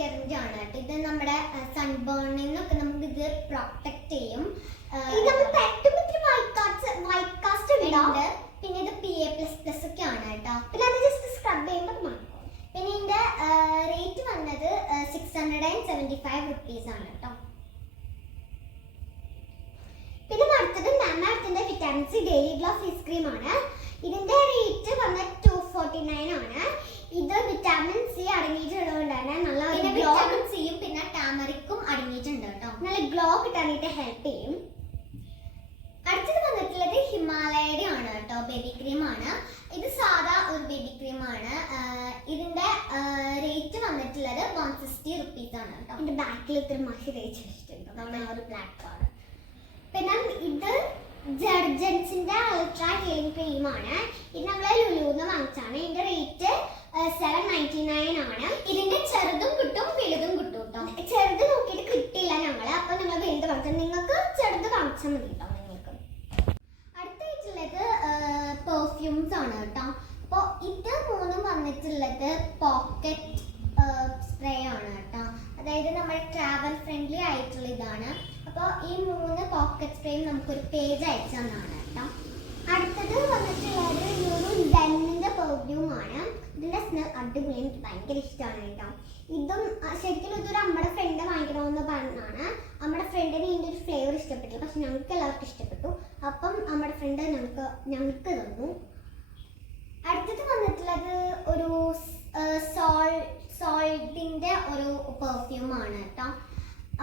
കേട്ടോ. ഇത് നമ്മുടെ സൺബേണിൽ നിന്നൊക്കെ നമുക്ക് ഇത് പ്രൊട്ടക്ട് ചെയ്യും cast- white ഉണ്ട്. പിന്നെ ഇത് പി എ പ്ലസ് പ്ലസ് ഒക്കെ ആണ് കേട്ടോ. പിന്നെ അത് ജസ്റ്റ് സ്ക്രബ് ചെയ്യുമ്പോൾ മാറും പിന്നെ ഇതിന്റെ റേറ്റ് വന്നത് six hundred and seventy five rupees ആണ് കേട്ടോ. പിന്നെ അടുത്തത് മാമാർത്തിന്റെ vitamin C daily glow face cream ആണ്. ഇതിന്റെ റേറ്റ് വന്നത് ടു ഫോർട്ടി നയൻ ആണ് ഇത് വിറ്റാമിൻ സി അടങ്ങിയിട്ടുള്ളതുകൊണ്ടാണ് നല്ല പിന്നെ ഗ്ലോ വിറ്റാമിൻ സിയും പിന്നെ ടാമറിക്കും അടങ്ങിയിട്ടുണ്ട് കേട്ടോ നല്ല ഗ്ലോ കിട്ടാനായിട്ട് ഹെൽപ്പ് ചെയ്യും. അടുത്തത് വന്നിട്ടുള്ളത് ഹിമാലയയുടെ ആണ് കേട്ടോ ബേബി ക്രീം ആണ്. ഇത് സാധാ ഒരു ബേബി ക്രീമാണ് ആണ്. ഇതിന്റെ റേറ്റ് വന്നിട്ടുള്ളത് വൺ സിക്സ്റ്റി റുപ്പീസ് ആണ് കേട്ടോ. ഇതിന്റെ ബാക്കിൽ ഇത്ര മഷി തേച്ച് വെച്ചിട്ടുണ്ട്. നമ്മുടെ ആ ഒരു ബ്ലാക്ക് കളർ പിന്നെ ഇത് ജർജൻസിന്റെ അൾട്രാ ഹീലിംഗ് ക്രീമാണ് ഇത് നമ്മളെ ലുലുന്ന് വാങ്ങിച്ചാണ് ഇതിന്റെ റേറ്റ് സെവൻ നയന്റി നയൻ ആണ് ഇതിന്റെ ചെറുതും കിട്ടും വലുതും കിട്ടും കേട്ടോ ചെറുത് നോക്കിയിട്ട് കിട്ടിയില്ല ഞങ്ങൾ അപ്പൊ ഞങ്ങൾ വലുത് വാങ്ങിച്ചു നിങ്ങൾക്ക് ചെറുത് വാങ്ങിച്ചാൽ മതി കേട്ടോ നിങ്ങൾക്ക് അടുത്തായിട്ടുള്ളത് പെർഫ്യൂംസ് ആണ് കേട്ടോ. അപ്പോൾ ഇത് മൂന്നും വന്നിട്ടുള്ളത് പോക്കറ്റ് സ്പ്രേ ആണ് കേട്ടോ. അതായത് നമ്മൾ ട്രാവൽ ഫ്രണ്ട്ലി ആയിട്ടുള്ള ഇതാണ്. അപ്പോൾ ഈ മൂന്ന് പോക്കറ്റ് സ്പ്രേയും നമുക്കൊരു പേജ് അയച്ചു തന്നാണ് കേട്ടോ. അടുത്തത് വന്നിട്ടുള്ളത് ഈ ഒരു ഡെന്നിന്റെ പെർഫ്യൂം ആണ്. ഇതിന്റെ സ്മെൽ അടിപൊളി എനിക്ക് ഭയങ്കര ഇഷ്ടമാണ് കേട്ടോ. ഇതും ശരിക്കും ഇതൊരു നമ്മുടെ ഫ്രണ്ട് വാങ്ങിക്കണമെന്ന് പറഞ്ഞാണ്. നമ്മുടെ ഫ്രണ്ടിന് ഇതിന്റെ ഒരു ഫ്ലേവർ ഇഷ്ടപ്പെട്ടില്ല. പക്ഷെ ഞങ്ങൾക്ക് എല്ലാവർക്കും ഇഷ്ടപ്പെട്ടു. അപ്പം നമ്മുടെ ഫ്രണ്ട് ഞങ്ങൾക്ക് ഞങ്ങൾക്ക് തന്നു അടുത്തത് വന്നിട്ടുള്ളത് ഒരു സോൾ സോൾട്ടിന്റെ ഒരു പെർഫ്യൂം ആണ് കേട്ടോ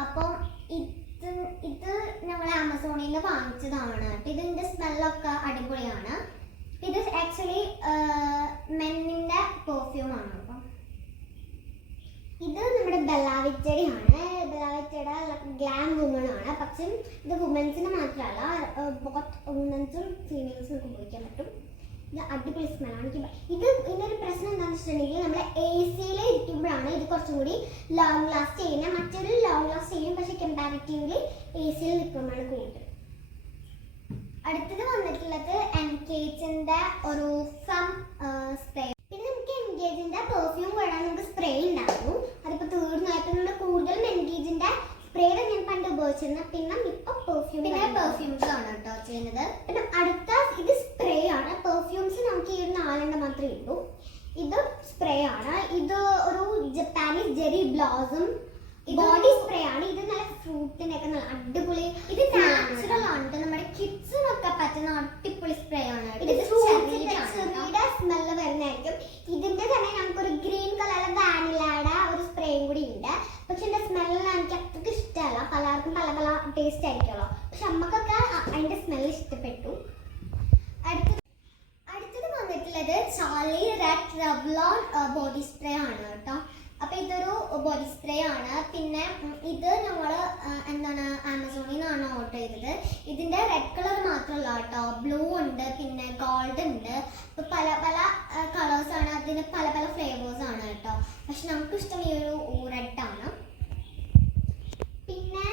അപ്പം ഇത് ഇത് ഞങ്ങൾ ആമസോണിൽ നിന്ന് വാങ്ങിച്ചതാണ് കേട്ടോ ഇതിന്റെ സ്മെല്ലൊക്കെ അടിപൊളിയാണ്. ഇത് ആക്ച്വലി മെന്നിന്റെ പെർഫ്യൂം ആണ് അപ്പം ഇത് നമ്മുടെ ബെല്ലാവിറ്റയുടെ ആണ് ബെല്ലാവിറ്റയുടെ ഗ്ലാം വുമൺ ആണ്. പക്ഷെ ഇത് വുമൻസിന് മാത്രമല്ല ബോത്ത് വുമൻസും ഫീമെയിൽസും ഉപയോഗിക്കാൻ പറ്റും. ഇത് അടിപൊളി സ്മെല്ലാണ് എനിക്ക് ഇത് ഇതിനൊരു പ്രശ്നം എന്താണെന്ന് വെച്ചിട്ടുണ്ടെങ്കിൽ നമ്മൾ എ സിയിൽ ഇരിക്കുമ്പോഴാണ് ഇത് കുറച്ചും കൂടി ലോങ് ലാസ്റ്റ് ചെയ്യുന്നത്. മറ്റൊരു ലോങ് ലാസ്റ്റ് ചെയ്യും പക്ഷെ കമ്പാരിറ്റീവ്ലി എ സിയിൽ നിൽക്കുമ്പോഴാണ് കൂടുതൽ. അടുത്തത് വന്നിട്ടുള്ളത് എൻഗേജിന്റെ ഒരു സം സ്പ്രേ പിന്നെ നമുക്ക് എൻഗേജിന്റെ പെർഫ്യൂം കൂടാൻ നമുക്ക് സ്പ്രേ ഉണ്ടാകും. അതിപ്പോ തീർന്നു. ആയപ്പോൾ നമ്മൾ കൂടുതലും എൻഗേജിന്റെ സ്പ്രേയുടെ ഞാൻ പണ്ട് ഉപയോഗിച്ചിരുന്ന. പിന്നെ ഇപ്പൊ പെർഫ്യൂം പിന്നെ പെർഫ്യൂംസ് ആണ് കേട്ടോ ചെയ്യുന്നത്. പിന്നെ അടുത്ത ഇത് സ്പ്രേ ആണ് പെർഫ്യൂംസ് നമുക്ക് ഈ ഒരു നാലെണ്ണം മാത്രമേ ഉള്ളൂ ഇത് സ്പ്രേ ആണ് ഇത് ഒരു ജപ്പാനീസ് ജെറി ബ്ലോസം ഇത് ബോഡി സ്പ്രേ ആണ് ഇത് നല്ല ഫ്രൂട്ടിനൊക്കെ നല്ല അടിപൊളി. ഇത് നാച്ചുറൽ ആണ്. നമ്മുടെ കിഡ്സിനൊക്കെ പറ്റുന്ന അടിപൊളി സ്പ്രേ ആണ്. ഇത്. ചെറിയുടെ സ്മെല്ല് വരുന്നതായിരിക്കും. ഇതിന്റെ തന്നെ നമുക്കൊരു ഗ്രീൻ കളർ വാനിലയുടെ ഒരു സ്പ്രേയും കൂടി ഉണ്ട് പക്ഷെ എന്റെ സ്മെല്ല് എനിക്ക് അത്രയ്ക്ക് ഇഷ്ടമല്ല. പലർക്കും പല പല ടേസ്റ്റ് ആയിരിക്കുമല്ലോ. പക്ഷെ അമ്മക്കൊക്കെ അതിന്റെ സ്മെല്ല് ഇഷ്ടപ്പെട്ടു. അടുത്തത് അടുത്തത് വന്നിട്ടുള്ളത് Charlie red Revlon body spray ആണ് കേട്ടോ അപ്പൊ ഇതൊരു ബോഡി സ്പ്രേ ആണ് പിന്നെ ഉം, ഇത് ഞങ്ങൾ എന്താണ് നിന്നാണ് ഓർഡർ ചെയ്തത്. ഇതിന്റെ റെഡ് കളർ മാത്രമല്ല കേട്ടോ. ബ്ലൂ ഉണ്ട് പിന്നെ ഗോൾഡ് ഉണ്ട്. പല പല കളേഴ്സ് ആണ്. അതിന് പല പല ഫ്ലേവേഴ്സ് ആണ് കേട്ടോ. പക്ഷെ നമുക്ക് ഇഷ്ടം ഈ ഒരു ആണ്. പിന്നെ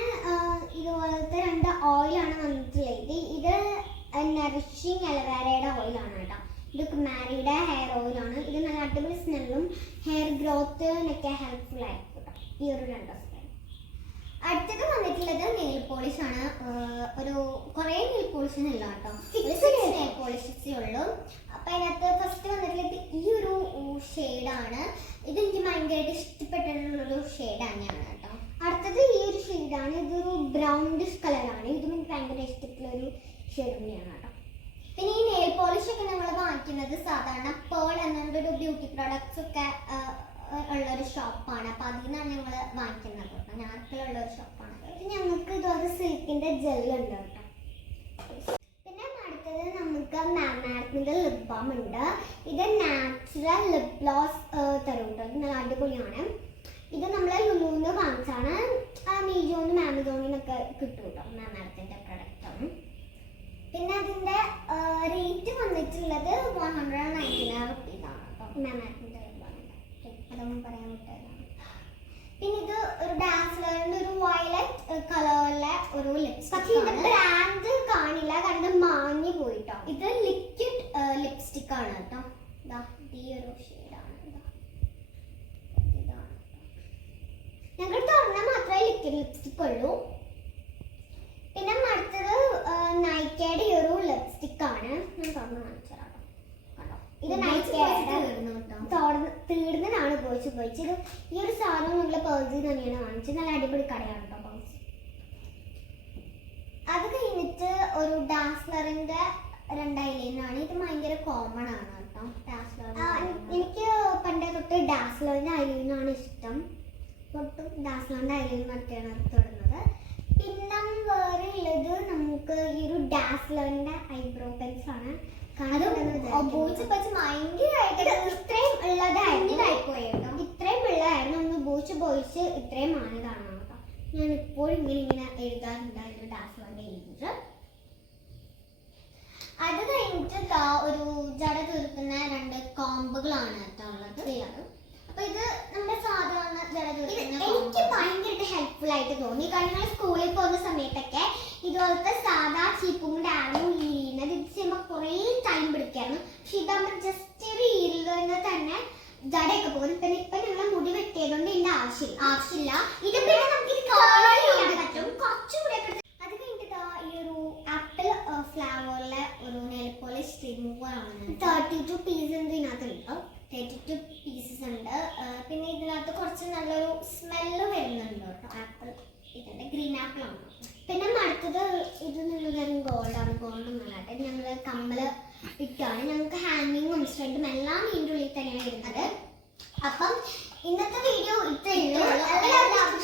ഇതുപോലത്തെ രണ്ട് ഓയിലാണ് വന്നിട്ടുള്ളത്. ഇത് നറിഷിങ് അലവേരയുടെ ഓയിലാണ് കേട്ടോ. ഇത് മാരിയുടെ ഹെയർ ഓയിലാണ് ഇത് നല്ല അടിപൊളി സ്മെല്ലും ഹെയർ ഗ്രോത്തിനൊക്കെ ഹെൽപ്ഫുൾ ആയിരിക്കും ഈ ഒരു രണ്ട് അടുത്തത് നെയിൽ പോളിഷ് ആണ്. ഒരു കുറേ നെയിൽ പോളിഷ് ഇല്ല കേട്ടോ. സിക്സ് നെയിൽ പോളിഷേ ഉള്ളൂ. അപ്പൊ അതിനകത്ത് ഫസ്റ്റ് വന്നിട്ടുള്ളത് ഈ ഒരു ഷെയ്ഡാണ് ഇത് എനിക്ക് ഭയങ്കരമായിട്ട് ഇഷ്ടപ്പെട്ടിട്ടുള്ളൊരു ഷെയ്ഡ് തന്നെയാണ് കേട്ടോ. അടുത്തത് ഈ ഒരു ഷെയ്ഡാണ് ഇതൊരു ബ്രൗണിഷ് കളറാണ് ഇതും എനിക്ക് ഭയങ്കര ഒരു ഷെയ്ഡ് തന്നെയാണ് കേട്ടോ. പിന്നെ ഈ നെയിൽ പോളിഷ് ഒക്കെ നമ്മൾ വാങ്ങിക്കുന്നത് സാധാരണ പേൾ എന്നൊരു ബ്യൂട്ടി പ്രോഡക്ട്സ് ഒക്കെ ആഹ് ഉള്ള ഒരു ഷോപ്പാണ് അപ്പൊ അതിൽ നിന്നാണ് ഞങ്ങൾ വാങ്ങിക്കുന്നത് കേട്ടോ ഞാർക്കിലുള്ള ഒരു ഷോപ്പാണ് ഞങ്ങൾക്ക് ഇതുപോലെ സിൽക്കിന്റെ ജെല്ലുണ്ട് കേട്ടോ. പിന്നെ അടുത്തത് നമുക്ക് മാമാർക്കിന്റെ ലിപ് ബാം ഉണ്ട്. ഇത് നാച്ചുറൽ ലിപ് ഗ്ലോസ് തരും കേട്ടോ നല്ല അടിപൊളിയാണ്. ഇത് നമ്മൾ ലുലുന്ന് വാങ്ങിച്ചാണ് മീജോന്ന് ആമസോണിൽ നിന്നൊക്കെ കിട്ടും കേട്ടോ മാമാർക്കിന്റെ പ്രൊഡക്റ്റ് പിന്നെ അതിന്റെ റേറ്റ് വന്നിട്ടുള്ളത് one hundred ninety nine rupees ആണ് കേട്ടോ അതൊന്നും പറയാൻ വിട്ടതാണ് പിന്നെ ഇത് ഒരു ഡാൻസ് ഡാൻസിലറിന്റെ ഒരു വയലറ്റ് കളറിലെ ഒരു പക്ഷേ ഇത് ലിപ്സ്റ്റിക് ബ്രാൻഡ് കാണില്ല കാരണം മാങ്ങി പോയിട്ടോ. ഇത് ലിക്വിഡ് ലിപ്സ്റ്റിക് ആണ് കേട്ടോ. ഇതാ ഈ ഒരു ഷെയ്ഡാണ് ഇതാണ് ഞങ്ങൾ ലിക്വിഡ് ലിപ്സ്റ്റിക് ഉള്ളൂ. പിന്നെ അടുത്തത് നൈക്കയുടെ ഒരു ലിപ്സ്റ്റിക് ആണ്. ഞാൻ തുറന്ന് കാണിച്ചു തരാം കേട്ടോ. ഇത് നൈക്കയുടെ തീർന്നു കേട്ടോ പോയിച്ച് ഉപയോഗിച്ച് ഇത് ഈ ഒരു സാധനം നമ്മൾ പേഴ്സിൽ തന്നെയാണ് വാങ്ങിച്ചത്. നല്ല അടിപൊളി കടയാണ് കേട്ടോ പേഴ്സ് അത് കഴിഞ്ഞിട്ട് ഒരു ഡാസ്ലറിന്റെ രണ്ടായിരുന്നാണ് ഇത് ഭയങ്കര കോമൺ ആണ് കേട്ടോ. എനിക്ക് പണ്ടേ തൊട്ട് ഡാസ്ലറിന്റെ ഐലീനാണ് ഇഷ്ടം. തൊട്ടും ഡാസ്ലറിന്റെ ഐലീൻ ഒക്കെയാണ് തുടങ്ങുന്നത് പിന്നെ വേറെ ഉള്ളത് നമുക്ക് ഈ ഒരു ഡാസ്ലറിന്റെ ഐബ്രോ പെൻസ് ആണ് ഉപയോഗിച്ച് വെച്ച് ഭയങ്കരമായിട്ട് ഇത് ഇത്രയും ഉള്ളതായിരുന്നു കുഞ്ഞിലായിപ്പോയി കേട്ടോ ഇത്രയും ഉള്ളതായിരുന്നു ഒന്ന് ബോയിച്ച് ഇത്രയും ആയതാണ് കേട്ടോ ഞാൻ ഇപ്പോഴും ഇങ്ങനെ ഇങ്ങനെ എഴുതാറുണ്ടായിരുന്നു ഡാസ് വണ്ടി എഴുതിയത്. അത് കഴിഞ്ഞിട്ട് ഒരു ജട തീർക്കുന്ന രണ്ട് കോമ്പുകളാണ് കേട്ടോ ഉള്ളത്. അപ്പൊ ഇത് നമ്മുടെ സാധാരണ ജട തീർക്കുന്ന എനിക്ക്. ഭയങ്കരമായിട്ട് ഹെൽപ്ഫുൾ ആയിട്ട് തോന്നി. കാരണം ഞങ്ങൾ സ്കൂളിൽ പോകുന്ന സമയത്തൊക്കെ ഇതുപോലത്തെ സാധാ ചീപ്പും ആയിരുന്നു ഈരുന്നത് ഇത് ചെയ്യുമ്പോൾ കുറേ ടൈം പിടിക്കായിരുന്നു. പക്ഷെ ഇതാകുമ്പോൾ ജസ്റ്റ് ഒരു ഈരുന്നത് തന്നെ ജടയൊക്കെ പോകുന്നു. പിന്നെ ഇപ്പൊ ഞങ്ങൾ മുടി വെട്ടിയതുകൊണ്ട് ഇതിന്റെ ആവശ്യമില്ല. ഇത് പിന്നെ നമുക്ക് പറ്റും. കുറച്ചുകൂടെ അത് കഴിഞ്ഞിട്ട് ഈ ഒരു ആപ്പിൾ ഫ്ലവറിലെ ഒരു നെയിൽ പോളിഷ് റിമൂവർ ആണ് തേർട്ടി ടു പീസ് ഇതിനകത്തുണ്ട്. തേർട്ടി ടു പീസസ് ഉണ്ട്. പിന്നെ ഇതിനകത്ത് കുറച്ച് നല്ലൊരു സ്മെല്ല് വരുന്നുണ്ട് കേട്ടോ. ആപ്പിൾ ഇതിന്റെ ഗ്രീൻ ആപ്പിൾ ആണ്. പിന്നെ അടുത്തത് ഇത് നിങ്ങളൊരു ഗോൾഡാണ് ഗോൾഡ് നല്ലതായിട്ട് ഞങ്ങൾ കമ്മൽ ഇട്ടാണ്. ഞങ്ങൾക്ക് ഹാങ്ങിങ്ങും സ്റ്റഡും എല്ലാം ഇതിന്റെ ഉള്ളിൽ തന്നെയാണ് ഇരുന്നത് അപ്പം ഇന്നത്തെ വീഡിയോ ഇത്രയുള്ളൂ